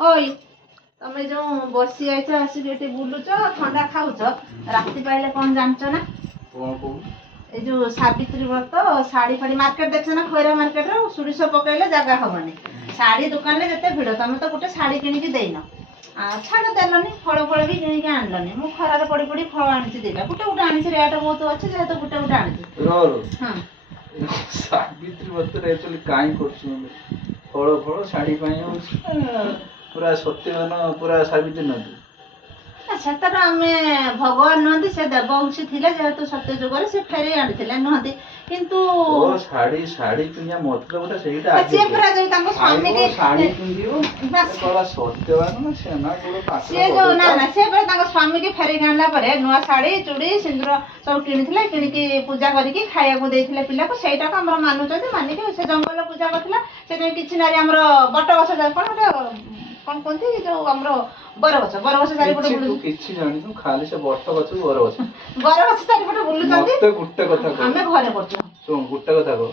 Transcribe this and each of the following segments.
ओई तमे जो बसी आइछ आसी एटी बुलुछ ठंडा खाउछ राति पाइले कोन जानछ ना कोन को ए जो सावित्री व्रत साड़ी फाड़ी मार्केट देखछ ना खैरा मार्केट रे सुरिस पकैले जगह हबनी साड़ी दुकान ले जते भिड़ तमे तो गोटे साड़ी किनि की देइनो आ छाड़ देलनी फळ फळ भी किनि की आनलनी मु खरारे पड़ी पड़ी फळ आनिछि देला गुटे गुटे आनिछि रेट बहुत अछि जे तो गुटे गुटे आनिछि रो हां सावित्री व्रत रे एक्चुअली काई करछु फळ फळ साड़ी पाई पूरा सत्यवान पूरा सावित्री नदी सतर आमे भगवान नहंती से देववंशी थिले जेहेतु सत्य जुगरे से फेरी आनिथिले नहंती किंतु ओ साड़ी साड़ी पिया मतलब गोटा सेटा आगे से पूरा जो तांको स्वामी के साड़ी पिंदियो तोला सत्यवान ना सेना गोड़ पास से जो ना ना से पूरा तांको स्वामी के फेरी गानला परे नुवा साड़ी चूड़ी सिंदूर सब किनिथिले किनिकी पूजा करिकी खाया को देथिले पिला को सेटा को हमर मानु जति मानि के से जंगल पूजा करथिला से किछि नारी हमर बट गछ जा कोन कोनथि जो हमर बरगछ चारिपटे बुलु किछि जानि तू खाली से बट गछ बरगछ चारिपटे बुलु जंती मते गुट्टे कथा को हमें घरे करछु सुन गुट्टे कथा को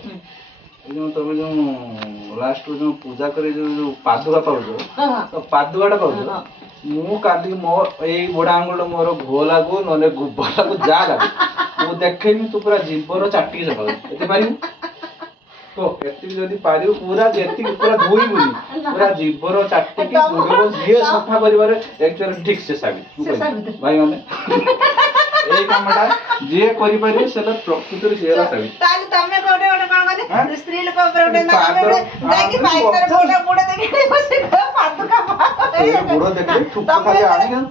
जो तमे जो लास्ट जो पूजा करे जो पादुका पाउजो तो पादुकाटा पाउजो मु काली मो ए बडा आंगुल मोर घो लागो नले गुब्बा लागो जा लागो मु देखैनी तू पूरा जीवर चाटी सका एते पारी तो एति जदी पारियो पूरा जेति पूरा धोई बुनी पूरा जीवर चाटी की गुडो जे सफा करिवारे एक्चुअली ठीक से साबित भाई माने ए कामटा जे करि पारे सेला प्रकृति से एला साबित ताले तमे कोडे कोडे कोन माने स्त्री लोक ऊपर उठे ना जाकी बाइक तर फोटो फोटो देखि बसे पादुका ए बुडो देखि ठुक खाली आनी गन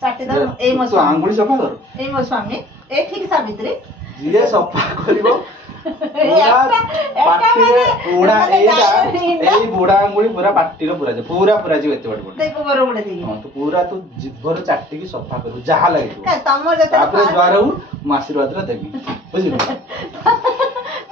चाटी द ए मो तो आंगुली सफा कर ए मो स्वामी ए ठीक सावित्री जे सफा करिवो पूरा ए बुढ़ा आंगुली पूरा पाटी रो पूरा पूरा जी एते बड़ देखो बरो बड़े देखि हां तो पूरा तू जिभर चाटी की सफा करू जहा लागे का तमर जते तापर द्वार हूं आशीर्वाद रे देबी बुझिलो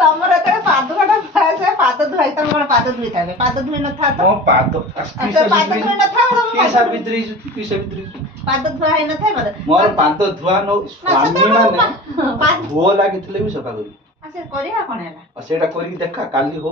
तमर जते पादुकाटा फासे पाद धुआई तमर पाद धुई थाबे पाद धुई न था तो ओ पाद पाद धुई न था के सावित्री की सावित्री पाद धुआई न था मोर पाद धुआ नो स्वामी माने धो लागितले भी सफा करू आसे करिया कोन हैला सेटा करी देखा काली हो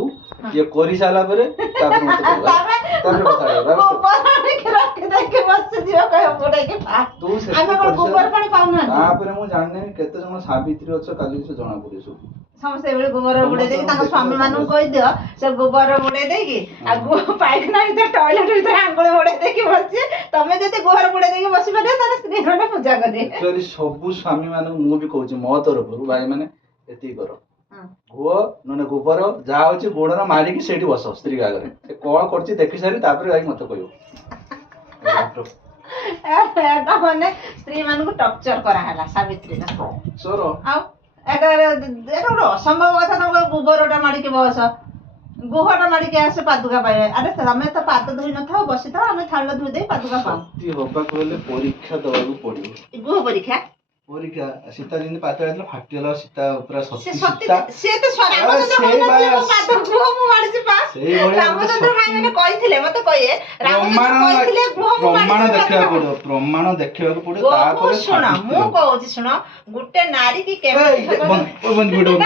ये करी साला परे तापर मत तापर बता गोबर के रख दे के बस जियो कह बोडे के पा तू से आमे कोन गोबर पानी पाउ ना तापर मु जानने केते जण सावित्री अछ काली से जणा पड़े सब समस्ते बेले गोबर बुडे देकी ताको स्वामी मानु कहि दियो से गोबर बुडे देकी आ गो पाइखना भीतर टॉयलेट भीतर आंगुल बुडे देकी बसि तमे जते गोबर बुडे देकी बसि पारे ताने स्त्री माने पूजा करे एक्चुअली सब स्वामी मानु मु भी कहूची मो तरफ भाई माने एती करो गो नने गोबर जा होची गोडरा मारी की सेठी बस स्त्री गागरे से कोन करची देखि सारी तापर जाई मत कहियो एटा माने स्त्री मान को टॉर्चर करा हला सावित्री ना सोरो आ एटा असंभव कथा तो गोबरटा मारी के बस गोहटा मारी के आसे पादुका पाए अरे तमे तो पाद धुई न था बसी था हमें थाल धुई दे पादुका पाऊ ती होबा कोले परीक्षा दबागु पड़ियो गोह परीक्षा परीक्षा सीता जिन पात्र आइतला फाटी गेला सीता पूरा सत्य सीता से तो रामचंद्र कहना पाद गोह मु मारी से पा रामचंद्र भाई मैंने कहिथिले मते कहिए रामचंद्र कहिथिले गोह मु मारी प्रमाण देखिबा को पड़ियो तापर सुन मु कहउची सुन गुटे नारी की केमे बंद वीडियो